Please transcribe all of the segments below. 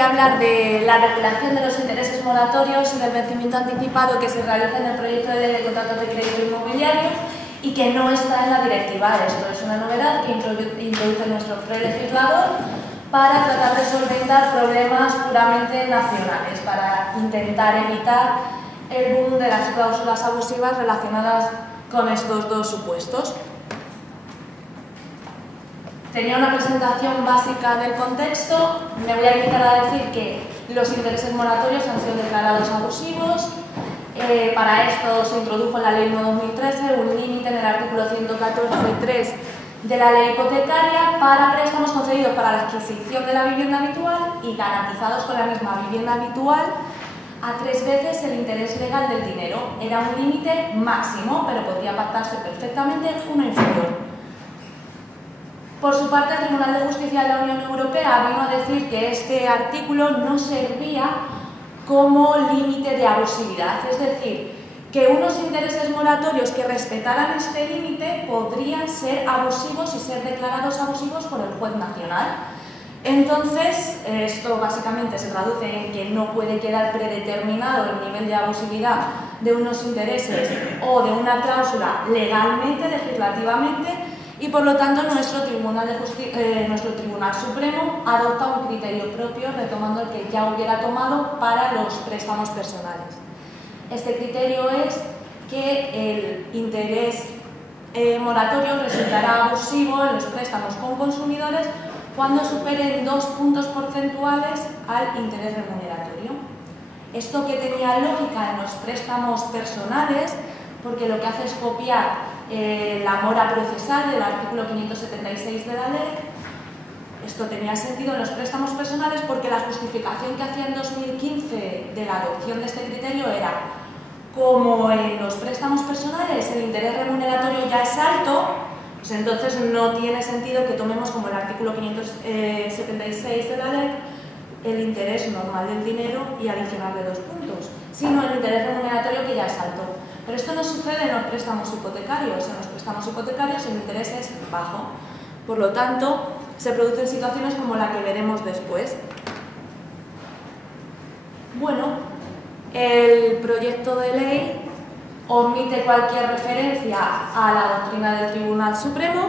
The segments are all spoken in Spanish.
voy a hablar de la regulación de los intereses moratorios y del vencimiento anticipado que se realiza en el proyecto de ley de contratos de crédito inmobiliario y que no está en la directiva. Esto es una novedad que introduce nuestro legislador para tratar de solventar problemas puramente nacionales, para intentar evitar el boom de las cláusulas abusivas relacionadas con estos dos supuestos. Tenía una presentación básica del contexto. Me voy a limitar a decir que los intereses moratorios han sido declarados abusivos. Para esto se introdujo en la Ley 1/2013 un límite en el artículo 114.3 de la Ley hipotecaria para préstamos concedidos para la adquisición de la vivienda habitual y garantizados con la misma vivienda habitual a 3 veces el interés legal del dinero. Era un límite máximo, pero podría pactarse perfectamente uno inferior. Por su parte, el Tribunal de Justicia de la Unión Europea vino a decir que este artículo no servía como límite de abusividad, es decir, que unos intereses moratorios que respetaran este límite podrían ser abusivos y ser declarados abusivos por el juez nacional. Entonces, esto básicamente se traduce en que no puede quedar predeterminado el nivel de abusividad de unos intereses o de una cláusula legalmente, legislativamente, y por lo tanto nuestro Tribunal Supremo adopta un criterio propio retomando el que ya hubiera tomado para los préstamos personales. Este criterio es que el interés moratorio resultará abusivo en los préstamos con consumidores cuando superen 2 puntos porcentuales al interés remuneratorio. Esto que tenía lógica en los préstamos personales, porque lo que hace es copiar la mora procesal del artículo 576 de la ley. Esto tenía sentido en los préstamos personales porque la justificación que hacía en 2015 de la adopción de este criterio era: como en los préstamos personales el interés remuneratorio ya es alto, pues entonces no tiene sentido que tomemos como el artículo 576 de la ley el interés normal del dinero y adicionarle 2 puntos, sino el interés remuneratorio que ya es alto. Pero esto no sucede en los préstamos hipotecarios. En los préstamos hipotecarios el interés es bajo. Por lo tanto, se producen situaciones como la que veremos después. Bueno, el proyecto de ley omite cualquier referencia a la doctrina del Tribunal Supremo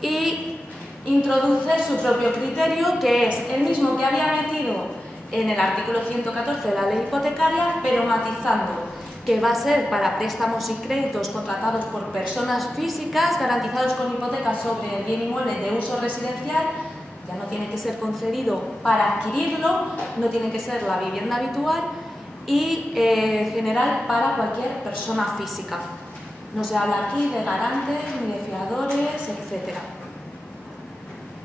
y introduce su propio criterio, que es el mismo que había metido en el artículo 114 de la ley hipotecaria, pero matizando que va a ser para préstamos y créditos contratados por personas físicas garantizados con hipotecas sobre el bien inmueble de uso residencial. Ya no tiene que ser concedido para adquirirlo, no tiene que ser la vivienda habitual y en general para cualquier persona física. No se habla aquí de garantes ni de fiadores, etc.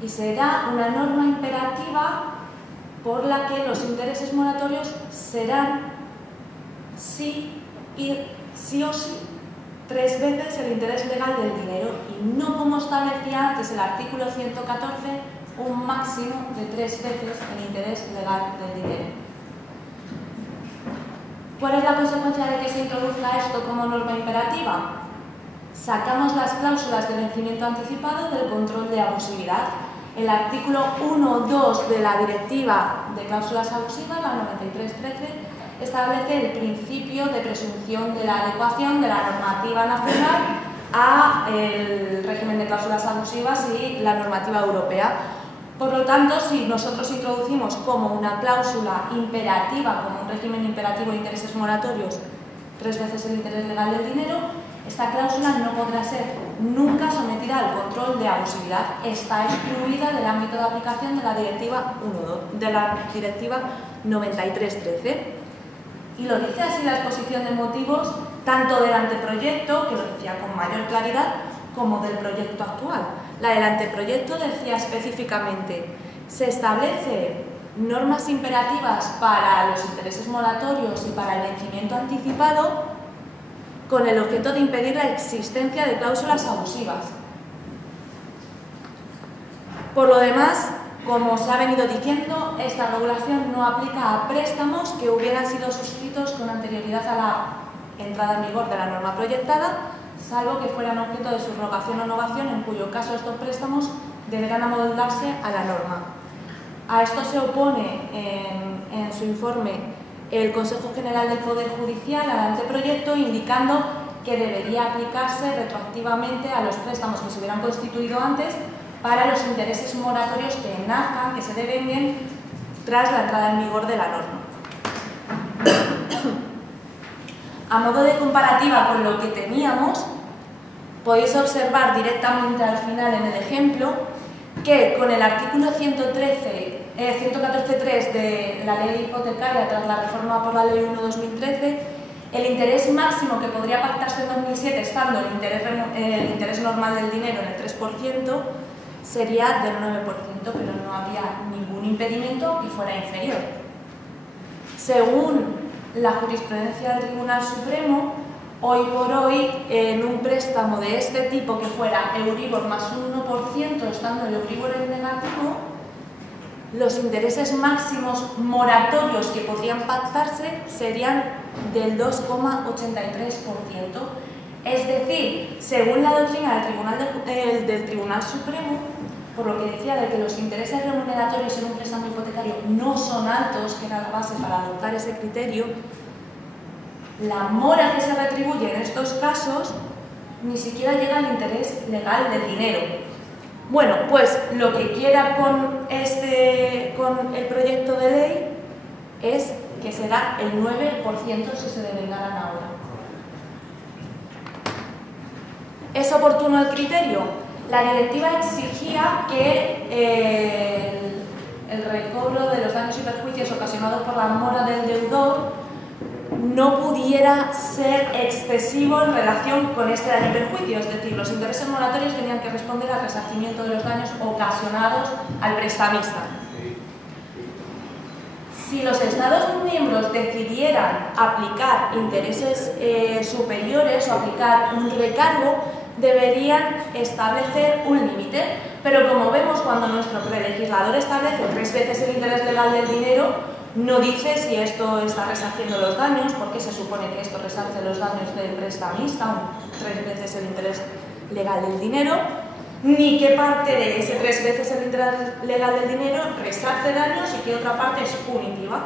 Y será una norma imperativa por la que los intereses moratorios serán sí o sí 3 veces el interés legal del dinero y no, como establecía antes el artículo 114, un máximo de 3 veces el interés legal del dinero. ¿Cuál es la consecuencia de que se introduzca esto como norma imperativa? Sacamos las cláusulas de vencimiento anticipado del control de abusividad. El artículo 1.2 de la Directiva de Cláusulas Abusivas, la 93/13, establece el principio de presunción de la adecuación de la normativa nacional al régimen de cláusulas abusivas y la normativa europea. Por lo tanto, si nosotros introducimos como una cláusula imperativa, como un régimen imperativo de intereses moratorios, 3 veces el interés legal del dinero, esta cláusula no podrá ser nunca sometida al control de abusividad. Está excluida del ámbito de aplicación de la Directiva 93/13. Y lo dice así la exposición de motivos tanto del anteproyecto, que lo decía con mayor claridad, como del proyecto actual. La del anteproyecto decía específicamente: se establece normas imperativas para los intereses moratorios y para el vencimiento anticipado con el objeto de impedir la existencia de cláusulas abusivas. Por lo demás, como se ha venido diciendo, esta regulación no aplica a préstamos que hubieran sido suscritos con anterioridad a la entrada en vigor de la norma proyectada, salvo que fueran objeto de subrogación o novación, en cuyo caso estos préstamos deberán amoldarse a la norma. A esto se opone en su informe el Consejo General del Poder Judicial al anteproyecto, indicando que debería aplicarse retroactivamente a los préstamos que se hubieran constituido antes para los intereses moratorios que nazcan, que se devenguen tras la entrada en vigor de la norma. A modo de comparativa con lo que teníamos, podéis observar directamente al final en el ejemplo que con el artículo 114.3 de la ley hipotecaria tras la reforma por la ley 1/2013, el interés máximo que podría pactarse en 2007, estando el interés normal del dinero en el 3%, sería del 9%, pero no había ningún impedimento que fuera inferior. Según la jurisprudencia del Tribunal Supremo, hoy por hoy, en un préstamo de este tipo que fuera Euribor más un 1%, estando el Euribor en negativo, los intereses máximos moratorios que podrían pactarse serían del 2,83%. Es decir, según la doctrina del Tribunal Supremo, por lo que decía de que los intereses remuneratorios en un préstamo hipotecario no son altos, que era la base para adoptar ese criterio, la mora que se retribuye en estos casos ni siquiera llega al interés legal del dinero. Bueno, pues lo que quiera con el proyecto de ley es que será el 9% si se devengaran ahora. ¿Es oportuno el criterio? La directiva exigía que el recobro de los daños y perjuicios ocasionados por la mora del deudor no pudiera ser excesivo en relación con este daño y perjuicio, es decir, los intereses moratorios tenían que responder al resarcimiento de los daños ocasionados al prestamista. Si los Estados miembros decidieran aplicar intereses superiores o aplicar un recargo, deberían establecer un límite, pero como vemos, cuando nuestro prelegislador establece 3 veces el interés legal del dinero, no dice si esto está resarciendo los daños, porque se supone que esto resarce los daños del prestamista, 3 veces el interés legal del dinero, ni qué parte de ese 3 veces el interés legal del dinero resarce daños y qué otra parte es punitiva.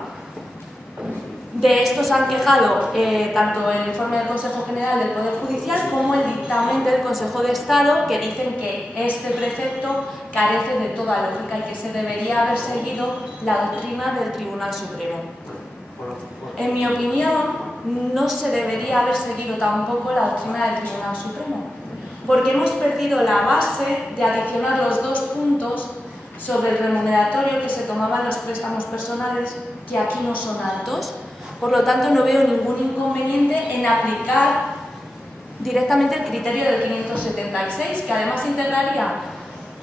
De esto se han quejado tanto el informe del Consejo General del Poder Judicial como el dictamen del Consejo de Estado, que dicen que este precepto carece de toda lógica y que se debería haber seguido la doctrina del Tribunal Supremo. En mi opinión, no se debería haber seguido tampoco la doctrina del Tribunal Supremo, porque hemos perdido la base de adicionar los 2 puntos sobre el remuneratorio que se tomaban los préstamos personales, que aquí no son altos. Por lo tanto, no veo ningún inconveniente en aplicar directamente el criterio del 576, que además integraría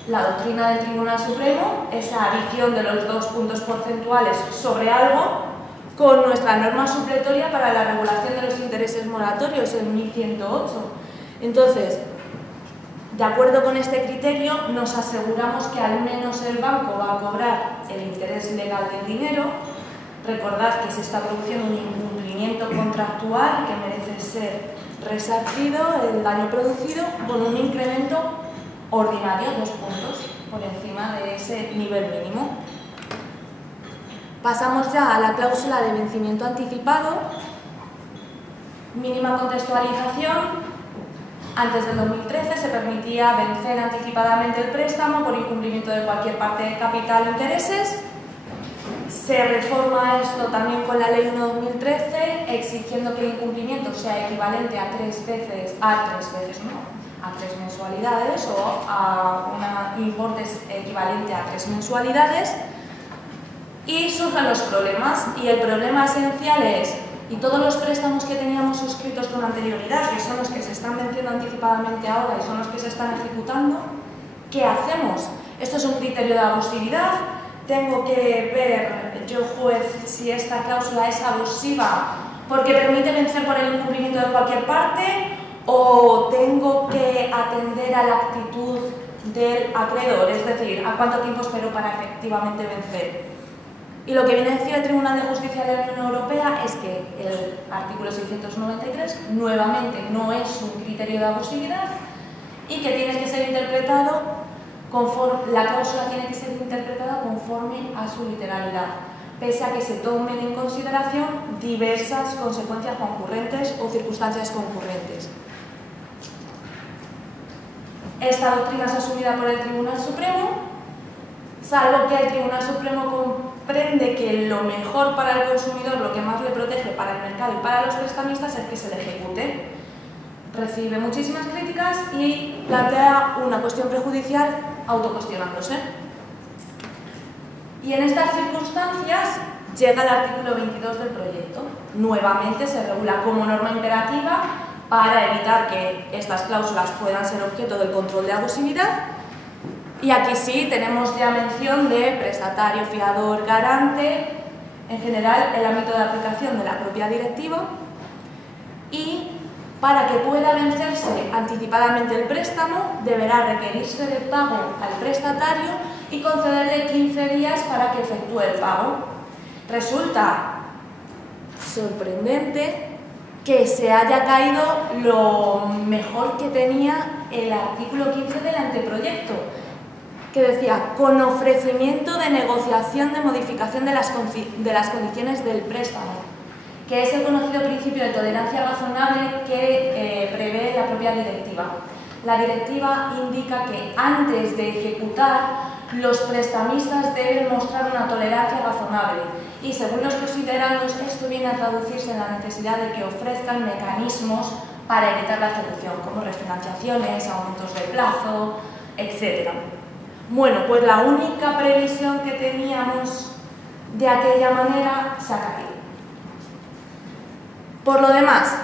la doctrina del Tribunal Supremo, esa adición de los 2 puntos porcentuales sobre algo, con nuestra norma supletoria para la regulación de los intereses moratorios, el 1108. Entonces, de acuerdo con este criterio, nos aseguramos que al menos el banco va a cobrar el interés legal del dinero. Recordad que se está produciendo un incumplimiento contractual que merece ser resarcido, el daño producido, con un incremento ordinario, 2 puntos por encima de ese nivel mínimo. Pasamos ya a la cláusula de vencimiento anticipado. Mínima contextualización. Antes del 2013 se permitía vencer anticipadamente el préstamo por incumplimiento de cualquier parte de capital o intereses. Se reforma esto también con la Ley 1/2013, exigiendo que el incumplimiento sea equivalente a 3 mensualidades o a un importe equivalente a 3 mensualidades. Y surgen los problemas, y el problema esencial es, y todos los préstamos que teníamos suscritos con anterioridad, que son los que se están venciendo anticipadamente ahora y son los que se están ejecutando, ¿qué hacemos? Esto es un criterio de abusividad. Tengo que ver, yo juez, si esta cláusula es abusiva porque permite vencer por el incumplimiento de cualquier parte, o tengo que atender a la actitud del acreedor, es decir, a cuánto tiempo espero para efectivamente vencer. Y lo que viene a decir el Tribunal de Justicia de la Unión Europea es que el artículo 693 nuevamente no es un criterio de abusividad y que tiene que ser interpretado La cláusula tiene que ser interpretada conforme a su literalidad, pese a que se tomen en consideración diversas consecuencias concurrentes o circunstancias concurrentes. Esta doctrina es asumida por el Tribunal Supremo, salvo que el Tribunal Supremo comprende que lo mejor para el consumidor, lo que más le protege para el mercado y para los prestamistas es que se le ejecute. Recibe muchísimas críticas y plantea una cuestión prejudicial autocuestionándose. Y en estas circunstancias llega el artículo 22 del proyecto. Nuevamente se regula como norma imperativa para evitar que estas cláusulas puedan ser objeto del control de abusividad. Y aquí sí tenemos ya mención de prestatario, fiador, garante, en general el ámbito de aplicación de la propia directiva. Y para que pueda vencerse anticipadamente el préstamo, deberá requerirse de pago al prestatario y concederle 15 días para que efectúe el pago. Resulta sorprendente que se haya caído lo mejor que tenía el artículo 15 del anteproyecto, que decía, con ofrecimiento de negociación de modificación de las condiciones del préstamo, que es el conocido principio de tolerancia razonable que prevé la propia directiva. La directiva indica que antes de ejecutar, los prestamistas deben mostrar una tolerancia razonable y, según los considerandos, esto viene a traducirse en la necesidad de que ofrezcan mecanismos para evitar la ejecución, como refinanciaciones, aumentos de plazo, etc. Bueno, pues la única previsión que teníamos de aquella manera se ha caído. Por lo demás,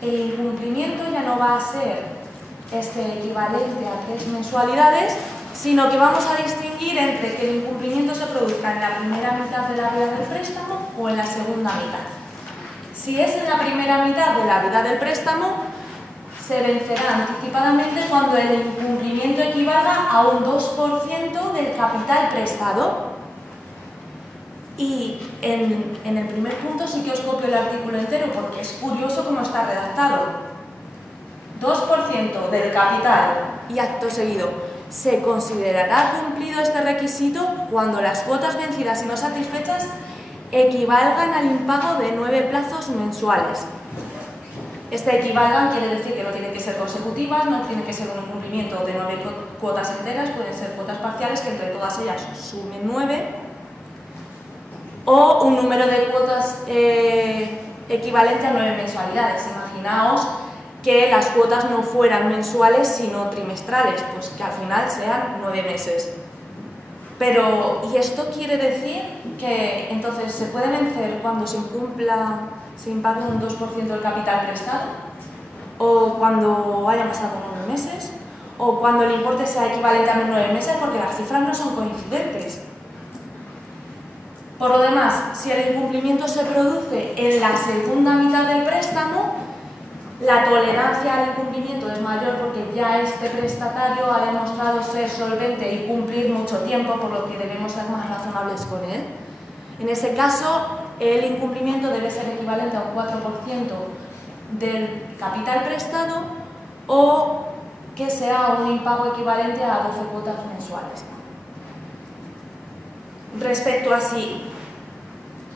el incumplimiento ya no va a ser este equivalente a 3 mensualidades, sino que vamos a distinguir entre que el incumplimiento se produzca en la primera mitad de la vida del préstamo o en la segunda mitad. Si es en la primera mitad de la vida del préstamo, se vencerá anticipadamente cuando el incumplimiento equivalga a un 2% del capital prestado. Y en el primer punto sí que os copio el artículo entero porque es curioso cómo está redactado. 2% del capital y acto seguido. Se considerará cumplido este requisito cuando las cuotas vencidas y no satisfechas equivalgan al impago de 9 plazos mensuales. Este equivalgan quiere decir que no tienen que ser consecutivas, no tiene que ser un incumplimiento de 9 cuotas enteras, pueden ser cuotas parciales que entre todas ellas sumen 9, o un número de cuotas equivalente a 9 mensualidades. Imaginaos que las cuotas no fueran mensuales sino trimestrales, pues que al final sean 9 meses. Pero, ¿y esto quiere decir que entonces se puede vencer cuando se incumpla, se impague un 2% del capital prestado? ¿O cuando haya pasado 9 meses? ¿O cuando el importe sea equivalente a 9 meses? Porque las cifras no son coincidentes. Por lo demás, si el incumplimiento se produce en la segunda mitad del préstamo, la tolerancia al incumplimiento es mayor porque ya este prestatario ha demostrado ser solvente y cumplir mucho tiempo, por lo que debemos ser más razonables con él. En ese caso, el incumplimiento debe ser equivalente a un 4% del capital prestado o que sea un impago equivalente a 12 cuotas mensuales. Respecto a si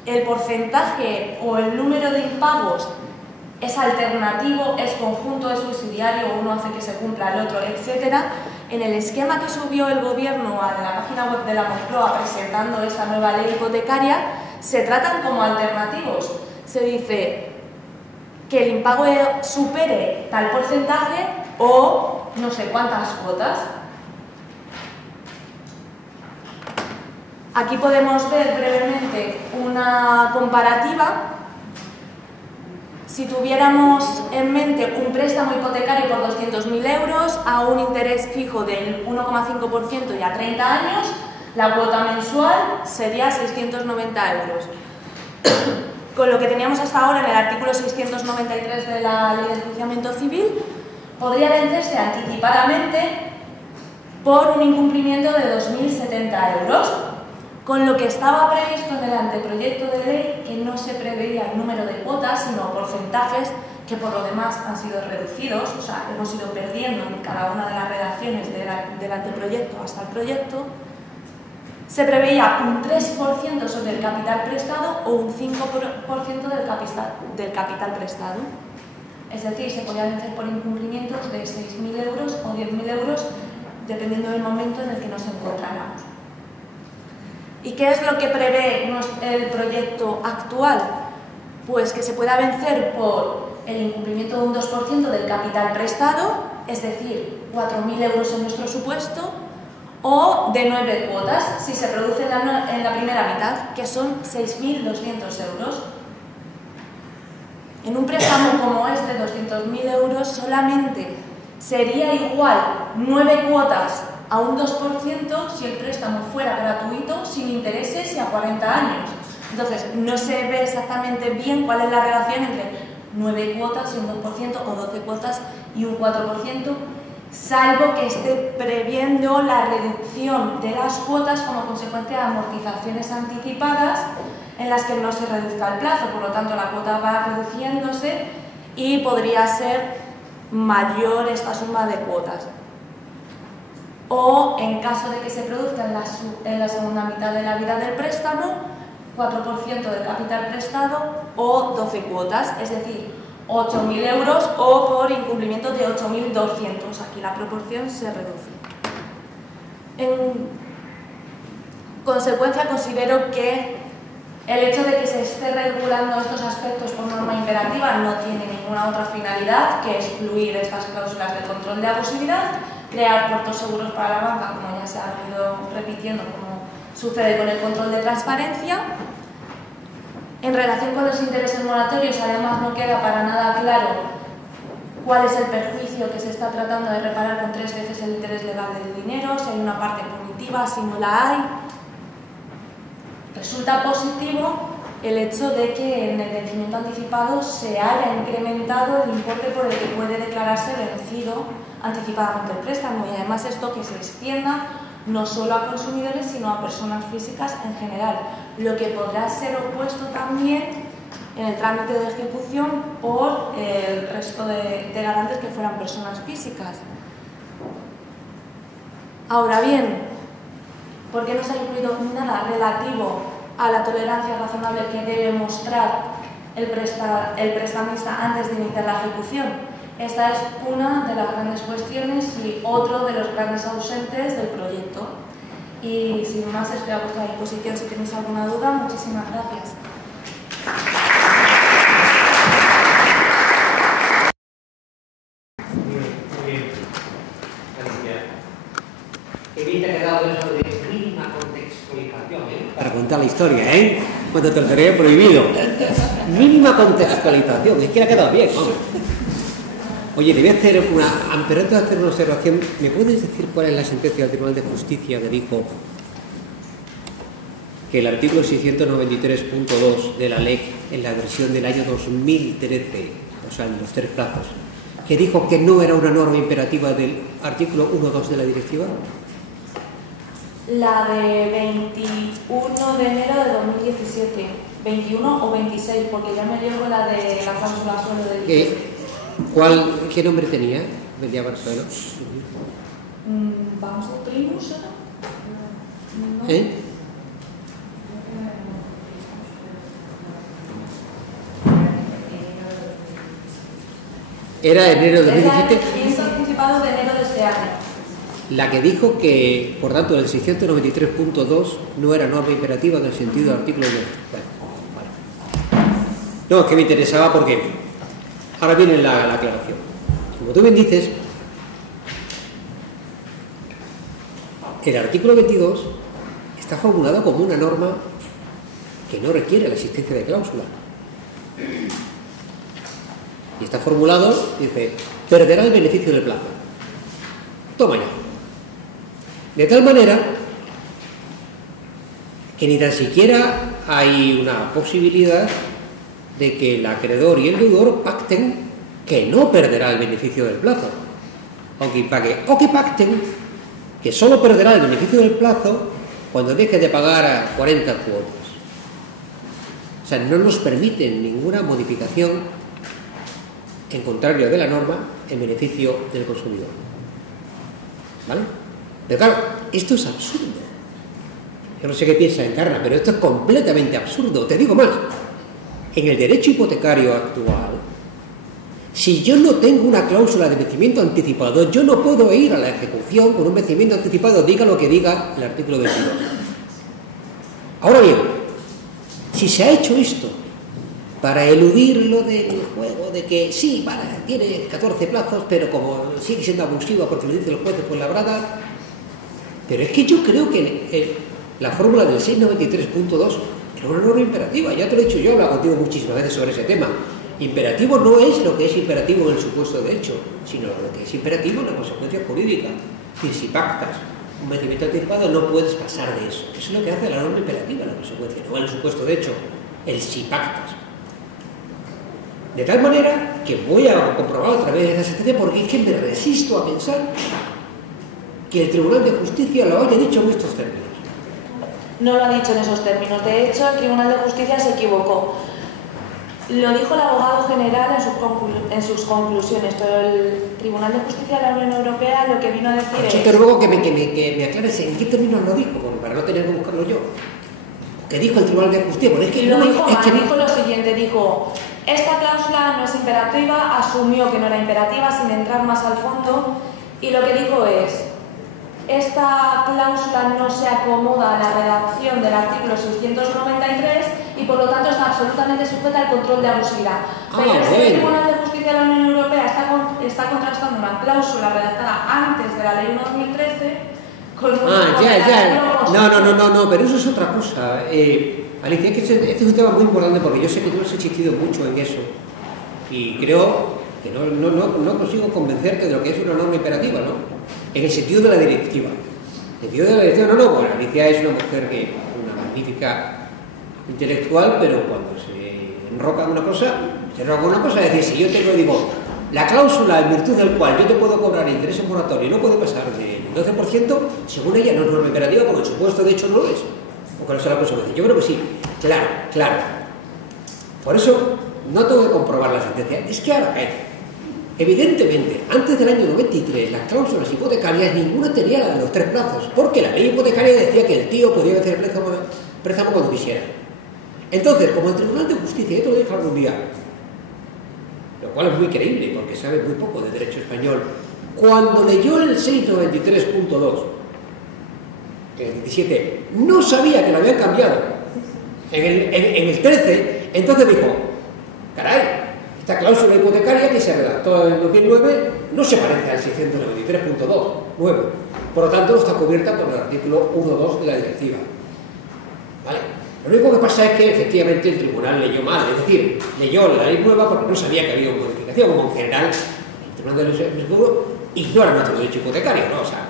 el porcentaje o el número de impagos es alternativo, es conjunto, es subsidiario, uno hace que se cumpla el otro, etc. En el esquema que subió el Gobierno a la página web de la Moncloa presentando esta nueva ley hipotecaria, se tratan como alternativos. Se dice que el impago supere tal porcentaje o no sé cuántas cuotas. Aquí podemos ver brevemente una comparativa. Si tuviéramos en mente un préstamo hipotecario por 200.000 euros a un interés fijo del 1,5% y a 30 años, la cuota mensual sería 690 euros. Con lo que teníamos hasta ahora en el artículo 693 de la Ley de Enjuiciamiento Civil, podría vencerse anticipadamente por un incumplimiento de 2.070 euros. Con lo que estaba previsto en el anteproyecto de ley, que no se preveía el número de cuotas, sino porcentajes, que por lo demás han sido reducidos, o sea, hemos ido perdiendo en cada una de las redacciones del anteproyecto hasta el proyecto, se preveía un 3% sobre el capital prestado o un 5% del capital prestado. Es decir, se podía vencer por incumplimientos de 6.000 euros o 10.000 euros, dependiendo del momento en el que nos encontráramos. ¿Y qué es lo que prevé el proyecto actual? Pues que se pueda vencer por el incumplimiento de un 2% del capital prestado, es decir, 4.000 euros en nuestro supuesto, o de 9 cuotas, si se produce en la primera mitad, que son 6.200 euros. En un préstamo como este, 200.000 euros, solamente sería igual 9 cuotas a un 2% si el préstamo fuera gratuito, sin intereses y a 40 años. Entonces, no se ve exactamente bien cuál es la relación entre 9 cuotas y un 2% o 12 cuotas y un 4%, salvo que esté previendo la reducción de las cuotas como consecuencia de amortizaciones anticipadas en las que no se reduzca el plazo, por lo tanto la cuota va reduciéndose y podría ser mayor esta suma de cuotas. O en caso de que se produzca en la segunda mitad de la vida del préstamo, 4% del capital prestado o 12 cuotas, es decir, 8.000 euros o por incumplimiento de 8.200. Aquí la proporción se reduce. En consecuencia, considero que el hecho de que se esté regulando estos aspectos por norma imperativa no tiene ninguna otra finalidad que excluir estas cláusulas de control de abusividad, crear puertos seguros para la banca, como ya se ha venido repitiendo, como sucede con el control de transparencia. En relación con los intereses moratorios, además, no queda para nada claro cuál es el perjuicio que se está tratando de reparar con 3 veces el interés legal del dinero, si hay una parte punitiva, si no la hay. Resulta positivo el hecho de que en el vencimiento anticipado se haya incrementado el importe por el que puede declararse vencido anticipadamente el préstamo, y además esto que se extienda no solo a consumidores sino a personas físicas en general, lo que podrá ser opuesto también en el trámite de ejecución por el resto de garantes que fueran personas físicas. Ahora bien, ¿por qué no se ha incluido nada relativo a la tolerancia razonable que debe mostrar el prestamista antes de iniciar la ejecución? Esta es una de las grandes cuestiones y otro de los grandes ausentes del proyecto. Y sin más, estoy a vuestra disposición si tenéis alguna duda. Muchísimas gracias. Muy bien. Gracias. Qué bien te ha quedado eso de mínima contextualización, ¿eh? Para contar la historia, ¿eh? Cuando te lo tenía prohibido. Mínima contextualización. Es que le ha quedado bien, ¿no? Oye, le voy a hacer pero antes de hacer una observación, ¿me puedes decir cuál es la sentencia del Tribunal de Justicia que dijo que el artículo 693.2 de la LEC, en la versión del año 2013, o sea, en los 3 plazos, que dijo que no era una norma imperativa del artículo 1.2 de la directiva? La de 21 de enero de 2017, 21 o 26, porque ya me llevo la de la cláusula suelo del IPC. ¿Qué nombre tenía? Vendía Barcelona. Banco Primus, ¿no? ¿Eh? Era enero de 2017. Es anticipado de enero de este año. La que dijo que, por tanto, el 693.2 no era norma imperativa en el sentido del artículo 9. Vale. No, es que me interesaba porque ahora viene la aclaración. Como tú bien dices, el artículo 22 está formulado como una norma que no requiere la existencia de cláusula. Y está formulado, dice, perderá el beneficio del plazo. Toma ya. De tal manera que ni tan siquiera hay una posibilidad de que el acreedor y el deudor pacten que no perderá el beneficio del plazo, aunque impague, o que pacten que solo perderá el beneficio del plazo cuando deje de pagar a 40 cuotas. O sea, no nos permiten ninguna modificación en contrario de la norma, en beneficio del consumidor. ¿Vale? Pero claro, esto es absurdo. Yo no sé qué piensa Encarna, pero esto es completamente absurdo. Te digo más, en el derecho hipotecario actual, si yo no tengo una cláusula de vencimiento anticipado, yo no puedo ir a la ejecución con un vencimiento anticipado, diga lo que diga el artículo 22. Ahora bien, si se ha hecho esto para eludir lo del juego de que sí, vale, tiene 14 plazos, pero como sigue siendo abusiva porque lo dice el juez, pues la brada. Pero es que yo creo que la fórmula del 693.2 era una norma imperativa. Ya te lo he dicho yo, he hablado contigo muchísimas veces sobre ese tema. Imperativo no es lo que es imperativo en el supuesto de hecho, sino lo que es imperativo en la consecuencia jurídica. Es decir, si pactas un vencimiento anticipado, no puedes pasar de eso. Eso es lo que hace la norma imperativa, la consecuencia, no en el supuesto de hecho, el si pactas. De tal manera que voy a comprobar otra vez esa sentencia porque es que me resisto a pensar que el Tribunal de Justicia lo haya dicho en estos términos. No lo ha dicho en esos términos. De hecho, el Tribunal de Justicia se equivocó. Lo dijo el abogado general en sus conclusiones, pero el Tribunal de Justicia de la Unión Europea lo que vino a decir es... Yo te ruego que me aclares en qué términos lo dijo, para no tener que buscarlo yo. ¿Qué dijo el Tribunal de Justicia? Porque es que dijo lo siguiente, dijo: esta cláusula no es imperativa, asumió que no era imperativa sin entrar más al fondo, y lo que dijo es: esta cláusula no se acomoda a la redacción del artículo 693 y por lo tanto está absolutamente sujeta al control de abusividad. Pero el Tribunal de Justicia de la Unión Europea está contrastando una cláusula redactada antes de la Ley 1/2013 con No, pero eso es otra cosa. Alicia, es que este es un tema muy importante porque yo sé que tú has insistido mucho en eso y creo que no consigo convencerte de lo que es una norma imperativa, ¿no? En el sentido de la directiva. En el sentido de la directiva, bueno, Alicia es una mujer que es una magnífica intelectual, pero cuando se enroca en una cosa, es decir, si yo te lo digo, la cláusula en virtud del cual yo te puedo cobrar interés moratorio no puede pasar del 12%, según ella no es norma imperativa, porque el supuesto de hecho no lo es, aunque no sea la consecuencia. Yo creo que sí, claro. Por eso no tengo que comprobar la sentencia, es que ahora evidentemente, antes del año 93, las cláusulas hipotecarias ninguna tenía los 3 plazos, porque la ley hipotecaria decía que el tío podía hacer el préstamo cuando quisiera. Entonces, como el Tribunal de Justicia, yo te lo dije algún día, lo cual es muy creíble porque sabe muy poco de derecho español, cuando leyó el 693.2, el 17, no sabía que lo habían cambiado en el 13, entonces dijo, caray, esta cláusula hipotecaria que se redactó en 2009 no se parece al 693.2 nuevo, por lo tanto no está cubierta por el artículo 1.2 de la directiva. ¿Vale? Lo único que pasa es que efectivamente el tribunal leyó mal, es decir, leyó la ley nueva porque no sabía que había una modificación, como en general el Tribunal de Luxemburgo ignora nuestro derecho hipotecario, ¿no? O sea,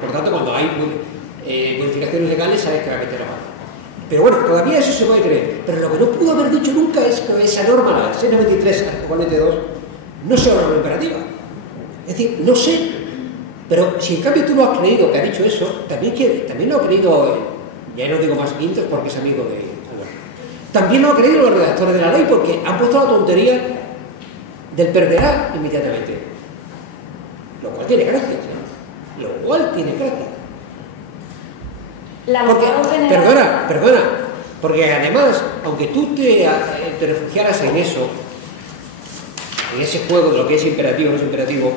por tanto, cuando hay modificaciones legales sabes que va a meter la mano. Pero bueno, todavía eso se puede creer, pero lo que no pudo haber dicho nunca es que esa norma, la 693 al 92, no sea una norma imperativa. Es decir, no sé, pero si en cambio tú lo has creído que ha dicho eso, también lo ha creído... Ya no digo más quintos porque es amigo de Alberto. También lo han creído los redactores de la ley porque han puesto la tontería del perderá inmediatamente. Lo cual tiene gracia, ¿sí? Porque, perdona, porque además, aunque tú te refugiaras en eso, en ese juego de lo que es imperativo o no es imperativo,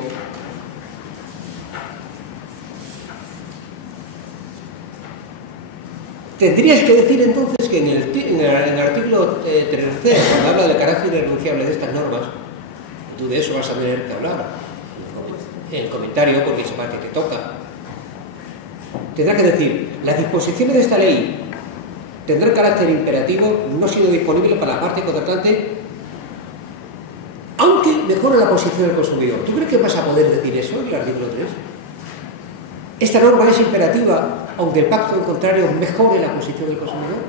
tendrías que decir entonces que en el artículo 3, cuando habla del carácter irrenunciable de estas normas, tú de eso vas a tener que hablar en el comentario, porque es parte que te toca. Tendrás que decir, las disposiciones de esta ley tendrán carácter imperativo, no siendo disponible para la parte contratante, aunque mejore la posición del consumidor. ¿Tú crees que vas a poder decir eso en el artículo 3? Esta norma es imperativa, aunque el pacto en contrario mejore la posición del consumidor.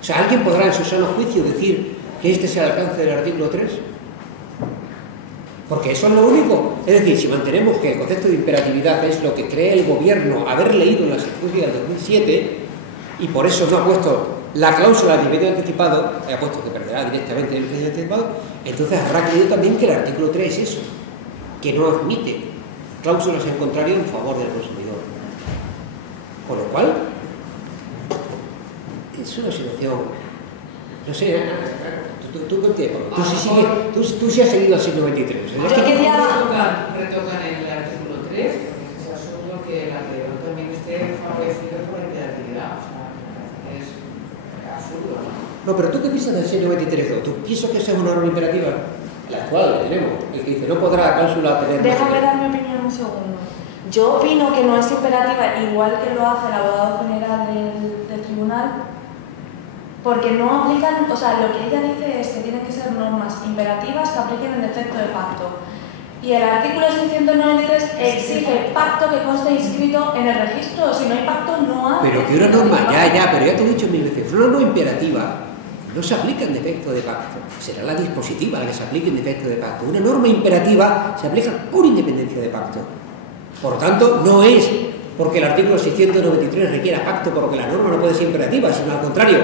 O sea, ¿alguien podrá en su sano juicio decir que este es el alcance del artículo 3? Porque eso es lo único. Es decir, si mantenemos que el concepto de imperatividad es lo que cree el gobierno haber leído en la sentencia del 2007 y por eso no ha puesto la cláusula de vencimiento anticipado, he puesto que perderá directamente el vencimiento anticipado, entonces habrá creído también que el artículo 3 es eso, que no admite cláusulas en contrario en favor del consumidor. Con lo cual, es una situación, no sé, tú sí has seguido al siglo XXIII. Retocan el artículo 3, porque es absurdo que el acreedor también esté favorecido por la imperatividad. O sea, es absurdo, ¿no? No, pero ¿tú qué piensas del siglo XXIII? ¿Tú piensas que esa es una norma imperativa? La actual que tenemos, el que dice no podrá la cláusula tener... Déjame dar mi opinión un segundo. Yo opino que no es imperativa, igual que lo hace el abogado general del tribunal, porque no aplican, o sea, lo que ella dice es que tienen que ser normas imperativas que apliquen en defecto de pacto. Y el artículo 693 exige pacto que conste inscrito en el registro, si no hay pacto no hay. Pero que una norma, pero ya te he dicho mil veces, una norma imperativa no se aplica en defecto de pacto, será la dispositiva la que se aplique en defecto de pacto. Una norma imperativa se aplica por independencia de pacto. Por lo tanto, no es porque el artículo 693 requiera pacto por lo que la norma no puede ser imperativa, sino al contrario,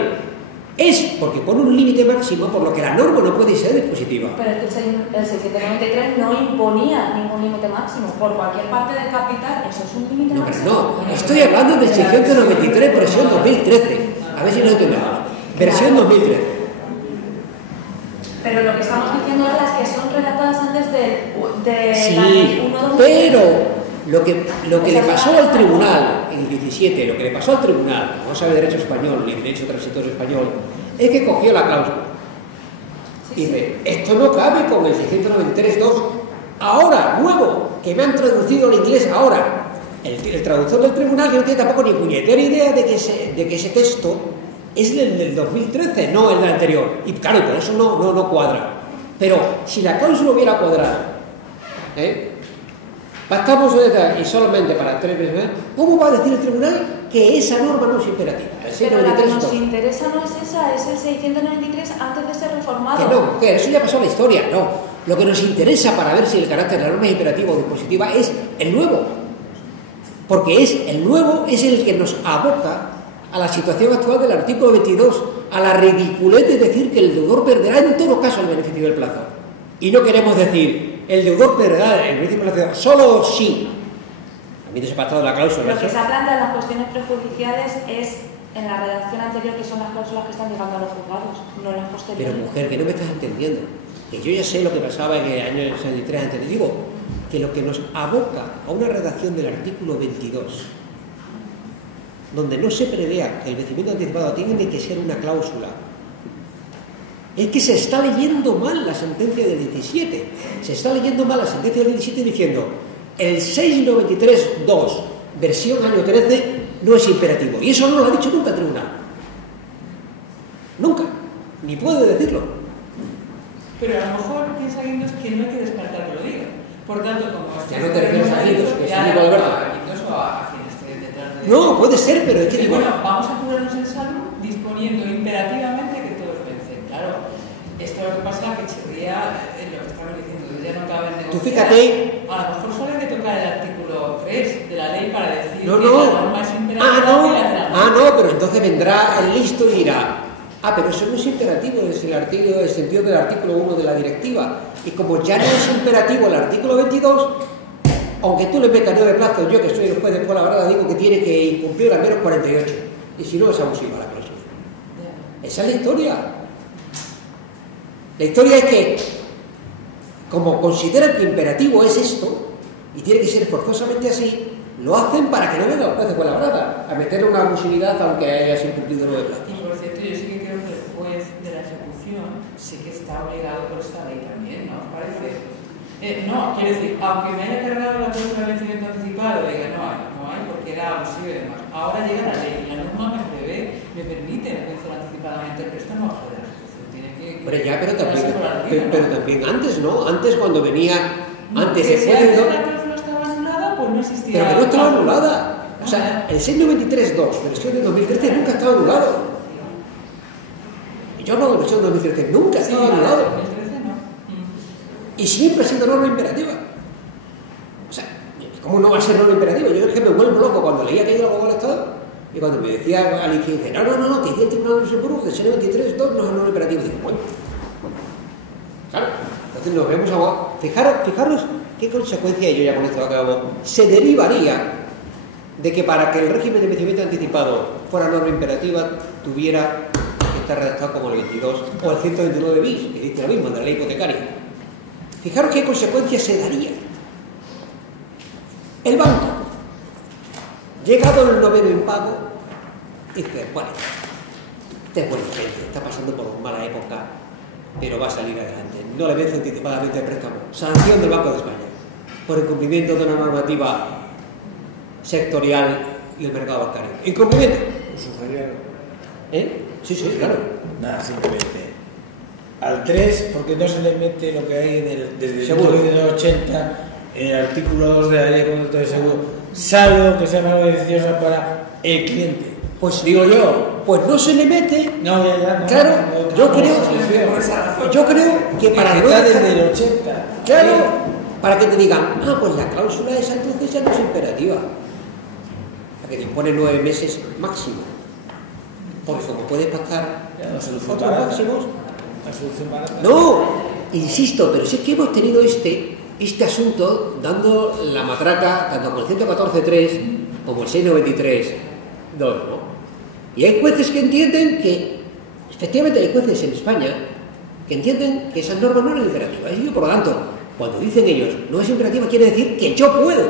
es porque pone un límite máximo por lo que la norma no puede ser dispositiva. Pero el 693 no imponía ningún límite máximo. Por cualquier parte del capital, eso es un límite máximo. No, estoy hablando del 693 versión 2013. A ver si nos entendemos. Versión 2013. Pero lo que estamos diciendo es las que son redactadas antes de sí, la ley 1. Pero lo que le pasó al tribunal en el 17, lo que le pasó al tribunal, no sabe derecho español ni derecho transitorio español, es que cogió la cláusula. Dice, esto no cabe con el 693.2, ahora, nuevo, que me han traducido al inglés ahora. El traductor del tribunal que no tiene tampoco ni puñetera idea de que ese texto es el del 2013, no el del anterior. Y claro, por eso no cuadra. Pero si la cláusula hubiera cuadrado, bastamos y solamente para 3 meses, ¿cómo va a decir el tribunal que esa norma no es imperativa? Pero la que nos interesa no es esa, es el 693 antes de ser reformado. Que eso ya pasó en la historia, no. Lo que nos interesa para ver si el carácter de la norma es imperativa o dispositiva es el nuevo. Porque el nuevo es el que nos aboca a la situación actual del artículo 22, a la ridiculez de decir que el deudor perderá en todo caso el beneficio del plazo. Y no queremos decir, el deudor perderá el beneficio del plazo, solo si. También se ha pasado la cláusula. Lo que se ha planteado en las cuestiones prejudiciales es en la redacción anterior, que son las cláusulas que están llegando a los juzgados, no las posteriores. Pero mujer, que no me estás entendiendo. Que yo ya sé lo que pasaba en el año 63, antes te digo, que lo que nos aboca a una redacción del artículo 22, donde no se prevea que el vencimiento anticipado tiene que ser una cláusula, es que se está leyendo mal la sentencia del 17. Se está leyendo mal la sentencia del 17 diciendo el 693.2, versión año 13, no es imperativo. Y eso no lo ha dicho nunca el tribunal. Nunca. Ni puede decirlo. Pero a lo mejor piensa Guindos que no hay que descartar que lo diga. Por tanto, como ya no te refieres a Guindos, que es amigo de verdad. A quien esté detrás de... No, puede ser, pero es que... Bueno, vamos a curarnos en salud disponiendo imperativamente que todos vencen. Claro, esto es lo que pasa que chirría en lo que estamos diciendo, ya no cabe en negociar. Tú fíjate... A lo mejor solo hay que tocar el artículo 3 de la ley para decir no, que la norma es imperativa. No, pero entonces vendrá el listo y dirá, pero eso no es imperativo, es el sentido del artículo 1 de la directiva. Y como ya no es imperativo el artículo 22, aunque tú le metas 9 plazos, yo que soy el juez de la verdad digo que tiene que incumplir al menos 48. Y si no, es abusiva la cláusula. Esa es la historia. La historia es que, como consideran que imperativo es esto, y tiene que ser forzosamente así, lo hacen para que no venga el juez de Fuenlabrada a meter una abusividad aunque hayas incumplido 9 plazos. Y por cierto, yo sí que creo que el juez de la ejecución sí que está obligado por esta ley también, ¿no os parece? No, quiero decir, aunque me haya cargado la cláusula de vencimiento anticipado, diga, no hay, porque era abusivo y demás. Ahora llega la ley, la norma me permite vencer anticipadamente el préstamo a la ejecución. Tiene que pero también antes, ¿no? Antes cuando venía, antes si después de... la cláusula estaba anulada, pues no existía. Pero que no estaba anulada. O sea, el 693.2, versión de 2013, nunca estaba anulado. Yo no, la versión de 2013 nunca estaba anulado. Y siempre ha sido norma imperativa. O sea, ¿cómo no va a ser norma imperativa? Yo creo que me vuelvo loco cuando leía que hay algo del Estado. Y cuando me decía Alicia, dice, no, que decía el Tribunal de Luxemburgo que el N23 2 no es un operativo. Digo, bueno, claro, entonces nos vemos a... Fijaros qué consecuencia, y yo ya con esto acabo, se derivaría de que para que el régimen de vencimiento anticipado fuera norma imperativa tuviera que estar redactado como el 22 o el 129 bis, que dice lo mismo, de la ley hipotecaria. Fijaros qué consecuencias se daría. El banco, llegado el noveno impago, dice, bueno, este es buena gente, está pasando por una mala época, pero va a salir adelante. No le vence anticipadamente el préstamo. Sanción del Banco de España por incumplimiento de una normativa sectorial y el mercado bancario. ¿Incumplimiento? Sí, claro. Nada, simplemente. Al 3, porque no se le mete lo que hay desde el 1980 en el artículo 2 de la ley de contrato de seguro, salvo que sea más beneficiosa para el cliente. Pues digo yo, pues no se le mete. No, claro, yo creo que para no está desde el 80. Claro, para que te digan, pues la cláusula esa entonces ya no es imperativa. La que te impone 9 meses máximo. Porque como puedes pactar otros máximos. No, insisto, pero sí que hemos tenido este asunto dando la matraca tanto con el 114.3 como el 693.2, ¿no? Y hay jueces que entienden que, efectivamente hay jueces en España que entienden que esas normas no eran imperativas. Y por lo tanto, cuando dicen ellos no es imperativa, quiere decir que yo puedo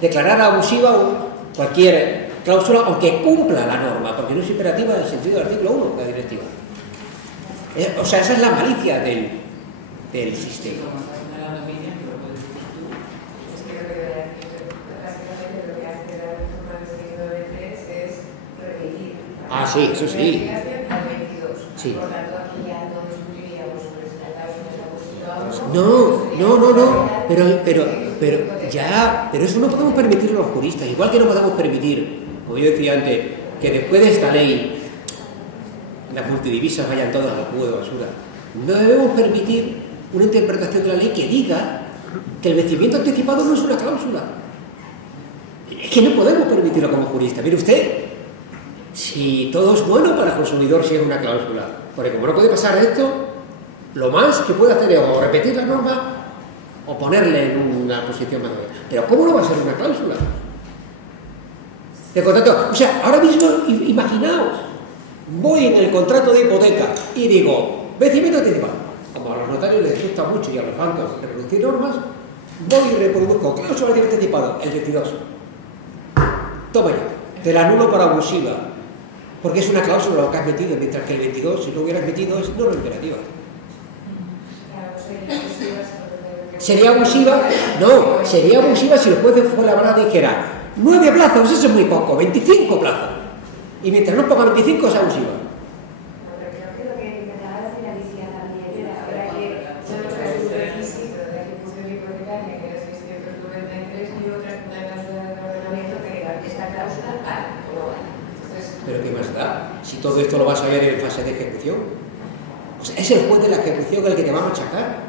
declarar abusiva cualquier cláusula aunque cumpla la norma, porque no es imperativa en el sentido del artículo 1 de la directiva. O sea, esa es la malicia del sistema. Sí, eso sí. Sí. Pero eso no podemos permitirlo los juristas, igual que no podemos permitir, como yo decía antes, que después de esta ley las multidivisas vayan todas al cubo de basura. No debemos permitir una interpretación de la ley que diga que el vencimiento anticipado no es una cláusula. Es que no podemos permitirlo como jurista. Mire usted, si todo es bueno para el consumidor si es una cláusula, porque como no puede pasar esto, lo más que puede hacer es o repetir la norma o ponerle en una posición más. Pero ¿cómo no va a ser una cláusula de contrato? O sea, ahora mismo imaginaos, voy en el contrato de hipoteca y digo, vencimiento anticipado. Como a los notarios les gusta mucho y a los bancos reproducir normas, voy y reproduzco cláusula de vencimiento anticipado, el 22. Toma ya, te la anulo por abusiva, porque es una cláusula lo que has metido, mientras que el 22, si no hubieras metido, es norma imperativa. ¿Sería abusiva? No, sería abusiva si el juez fue la verdad y dijera 9 plazos, eso es muy poco, 25 plazos. Y mientras no ponga 25 es abusiva. Pero creo que lo que intentaba decir Alicia también era que son los casos de requisito de la ejecución hipotecaria, que era 693, y otra cláusula de ordenamiento que diga esta cláusula vale o no vale. ¿Pero qué más da? Si todo esto lo vas a ver en fase de ejecución. O sea, es el juez de la ejecución el que te va a machacar.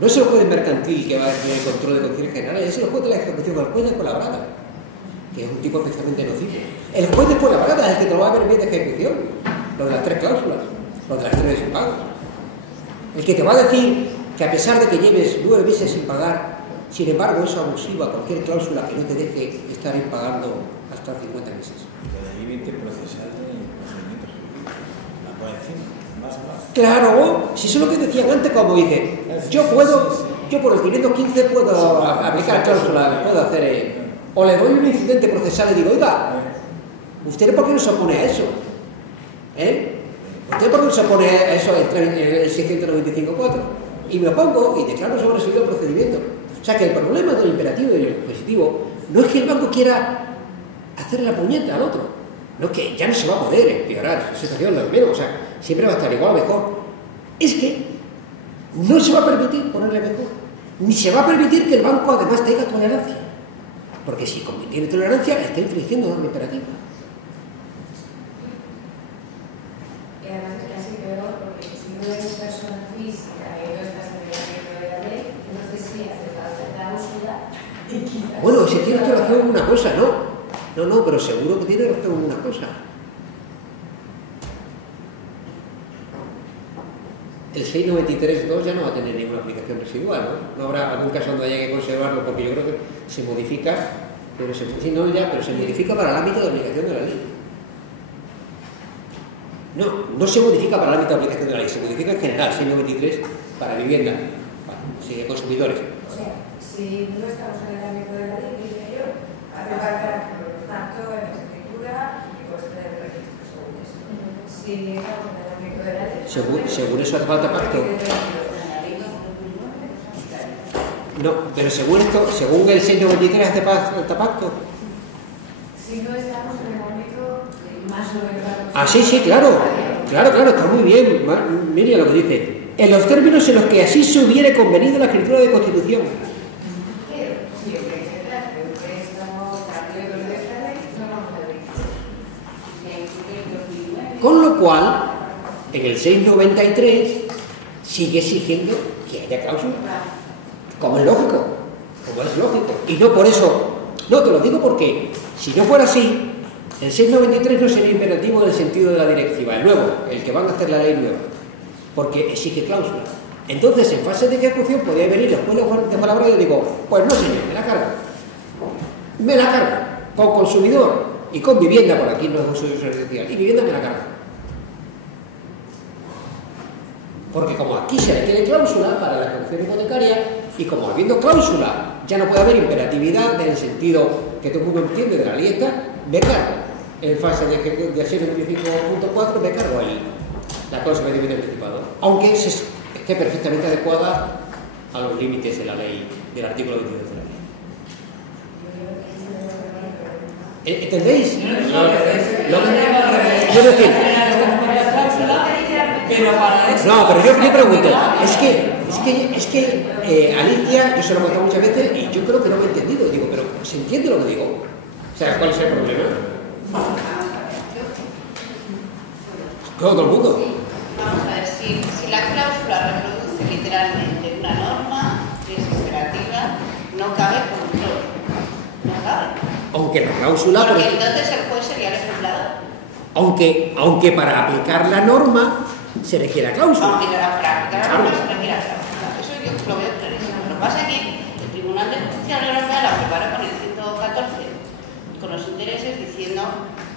No es el juez mercantil que va a hacer el control de condiciones generales, es el juez de la ejecución, el juez de Fuenlabrada, que es un tipo especialmente nocivo. El juez de Fuenlabrada es el que te lo va a ver bien de ejecución, lo de las 3 cláusulas, lo de las 3 impagos. El que te va a decir que a pesar de que lleves 9 meses sin pagar, sin embargo es abusiva cualquier cláusula que no te deje estar impagando hasta 50 meses. El límite procesal del procedimiento jurídico, va por encima. Claro, si eso es lo que decían antes, como dice, yo por el 515 puedo aplicar cláusula, puedo hacer, o le doy un incidente procesal y digo, oiga, ¿usted por qué no se opone a eso? ¿Usted por qué no se opone a eso en el 695.4? Y me opongo y declaro sobreseído el procedimiento. O sea que el problema del imperativo y del positivo no es que el banco quiera hacer la puñeta al otro, no, que ya no se va a poder empeorar la situación, lo menos, o sea, siempre va a estar igual o mejor. Es que no se va a permitir ponerle mejor, ni se va a permitir que el banco además tenga tolerancia, porque si tiene tolerancia está infringiendo norma imperativa. Y además es casi peor porque si no eres persona física y no estás en el ámbito de la ley, entonces sí hace falta la cláusula y quizás... Bueno, se tiene que hacer una cosa, ¿no? No, pero seguro que tiene razón en una cosa. El 693.2 ya no va a tener ninguna aplicación residual, ¿no? No habrá algún caso donde haya que conservarlo, porque yo creo que se modifica, pero se modifica para el ámbito de aplicación de la ley. No se modifica para el ámbito de aplicación de la ley, se modifica en general, 693 para vivienda, de consumidores. O sea, si no estamos en el ámbito de la ley, diría yo, hace falta tanto en la escritura y coste del registro, según eso. Si estamos en el ámbito de la ley... Según eso hace falta pacto. No, pero según el 693 hace falta pacto. Si no estamos en el ámbito más o menos... Sí, claro, está muy bien, Miriam, lo que dice. En los términos en los que así se hubiere convenido la escritura de constitución. Pero, si el que se trata de un préstamo partido de esta ley, no vamos a ver. Con lo cual, en el 693 sigue exigiendo que haya cláusula. Como es lógico. Y no por eso. No, te lo digo porque si no fuera así, el 693 no sería imperativo en el sentido de la directiva, el nuevo, el que van a hacer la ley nueva, porque exige cláusula. Entonces, en fase de ejecución podría venir el juez de palabra y yo digo, pues no señor, me la cargo, con consumidor y con vivienda, por aquí no es uso residencial, y vivienda me la cargo. Porque como aquí se requiere cláusula para la ejecución hipotecaria, y como habiendo cláusula ya no puede haber imperatividad en el sentido que todo el mundo entiende de la ley esta, me cargo. En fase de 695.4 me cargo la cláusula de bien anticipado, aunque esté perfectamente adecuada a los límites de la ley, del artículo 22 de la ley. ¿Entendéis? No, pero yo pregunto, es que Alicia, yo se lo he contado muchas veces y yo creo que no me he entendido. Digo, pero ¿se entiende lo que digo? O sea, ¿cuál es el problema? Todo el mundo. Vamos a ver, si la cláusula reproduce literalmente una norma que es imperativa, no cabe control. No cabe. Aunque la cláusula... Porque entonces el juez sería el legislador. Aunque para aplicar la norma se requiera cláusula. Aunque para aplicar la norma se requiera cláusula. Eso yo lo veo clarísimo. Lo que pasa es que el Tribunal de Justicia de la Unión Europea la prepara con el 114, con los intereses, diciendo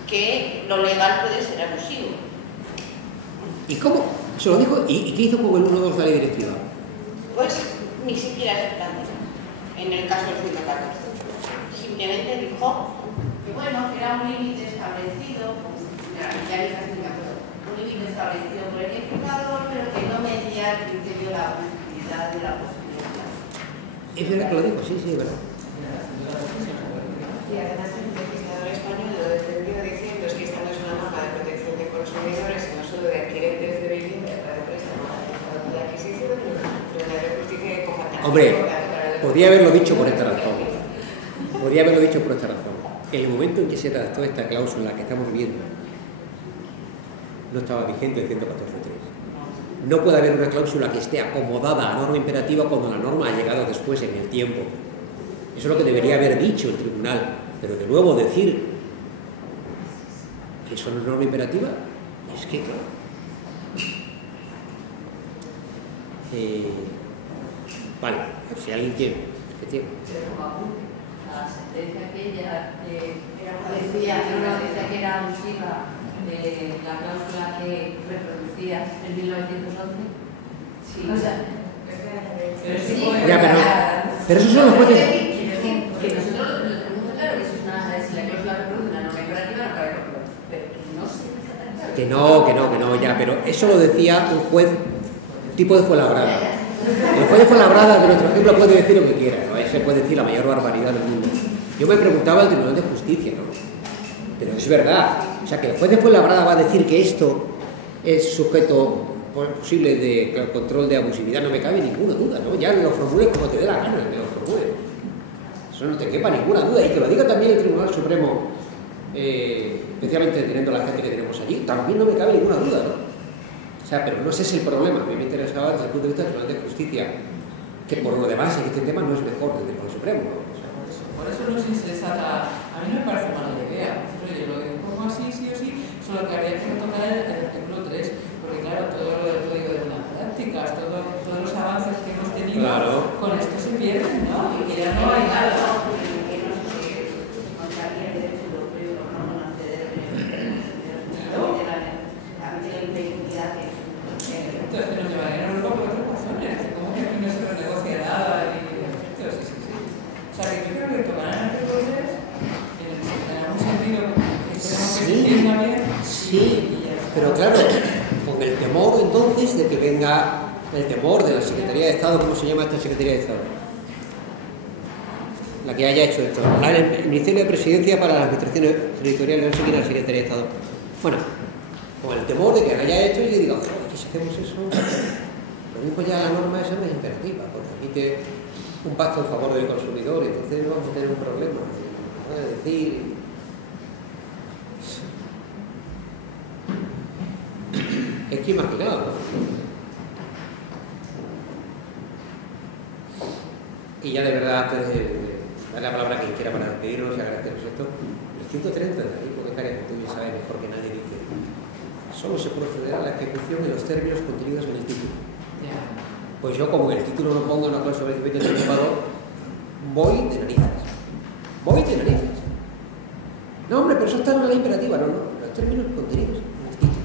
que lo legal puede ser abusivo. ¿Y cómo? Se lo dijo. ¿Y qué hizo con el 1.2 de la ley directiva? Pues ni siquiera se planteó en el caso del 114. Simplemente dijo que bueno, que era un límite establecido, un límite establecido por el legislador, pero que no medía el criterio de la posibilidad de la posibilidad. Es verdad que lo dijo, sí, es verdad. Y además el legislador español lo defendió diciendo es que esta no es una norma de protección de consumidores, sino solo de adquirentes de vivienda para el préstamo de adquisición, pero la justicia de compatibilidad. Hombre, podría haberlo dicho por esta razón. En el momento en que se trató esta cláusula que estamos viendo, no estaba vigente el 114.3. No puede haber una cláusula que esté acomodada a norma imperativa cuando la norma ha llegado después en el tiempo. Eso es lo que debería haber dicho el tribunal. Pero de nuevo decir que eso no es norma imperativa, es que claro. Vale, si alguien quiere. La sentencia aquella decía que era abusiva de la cláusula que reproducía en 1911. Sí. O sea, pero esos son los jueces. Que nosotros lo tenemos claro que si la cláusula reproduce una norma imperativa no cabe control. Pero no se está tan claro. Que no, ya, pero eso lo decía un juez tipo de Fuenlabrada. El juez de Fuenlabrada, de nuestro ejemplo, puede decir lo que quiera, ¿no? Ahí se puede decir la mayor barbaridad del mundo. Yo me preguntaba al Tribunal de Justicia, ¿no? Pero es verdad. O sea, que el juez de Fuenlabrada va a decir que esto es sujeto posible de control de abusividad, no me cabe ninguna duda, ¿no? Ya lo formules como te dé la gana, me lo formule. Eso no te quepa ninguna duda. Y que lo diga también el Tribunal Supremo, especialmente teniendo la gente que tenemos allí, también no me cabe ninguna duda, ¿no? O sea, pero no ese es el problema. A mí me interesaba desde el punto de vista del Tribunal de Justicia, que por lo demás en este tema no es mejor que el Tribunal Supremo, ¿no? O sea, por eso no es insensata. A mí no me parece mala idea lo que habría que tocar es el artículo 3, porque claro, todo lo del código de buenas prácticas, todos los avances que hemos tenido, claro, con esto se pierden, ¿no? Y ya no hay nada. Entonces, que nos llevarían a Europa por otras razones. ¿Cómo que aquí no se renegocia nada? Sí. O sea, que yo creo que tomarán el artículo 3 en algún sentido que se entienda bien. Sí, pero claro, con el temor entonces de que venga el temor de la Secretaría de Estado, ¿cómo se llama esta Secretaría de Estado? La que haya hecho esto, el Ministerio de Presidencia para las Administraciones Territoriales, no sé quién es la Secretaría de Estado. Bueno, con el temor de que haya hecho, yo digo, joder, que si hacemos eso, lo mismo ya la norma esa no es imperativa, porque permite un pacto en favor del consumidor, entonces vamos a tener un problema. Es decir, es que imaginado, ¿no? Y ya de verdad, antes de dar la palabra a quien quiera para despedirnos y agradeceros esto, el 130 de la ley hipotecaria, que tú ya sabes mejor que nadie, dice: solo se procederá a la ejecución de los términos contenidos en el título. Pues yo, como en el título no pongo una cláusula de vencimiento anticipado, voy de narices. No, hombre, pero eso está en la ley imperativa. No, los términos contenidos en el título.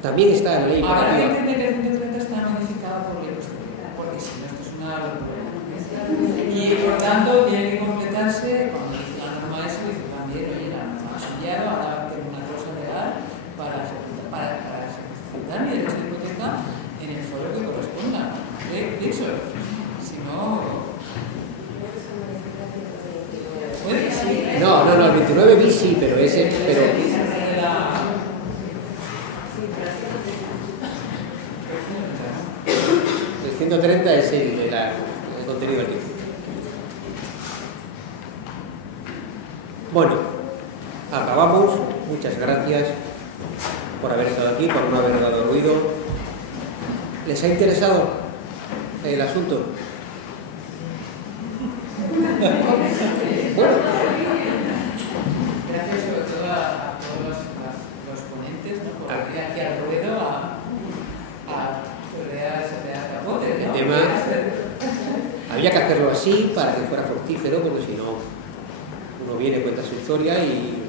También está en la ley imperativa. Ahora entiende que el 130 está modificado por ley posterior, porque si no, esto es una locura. Y por tanto, tiene que completarse, cuando dice la norma eso, dice también, oye, la norma ha cambiado, ahora tengo una cosa legal para ejecutar mi derecho de hipoteca en el foro que corresponda. De hecho, si no... Puede, sí. No, el 29 bis sí, pero ese... El 130 es el contenido del título. Bueno, acabamos. Muchas gracias por haber estado aquí, por no haber dado ruido. ¿Les ha interesado el asunto? Bueno. Gracias sobre todo a todos los ponentes, ¿no? Por venir aquí al ruedo a capote, ¿no? El tema, había que hacerlo así para que fuera fructífero, porque si no, uno viene, cuenta su historia y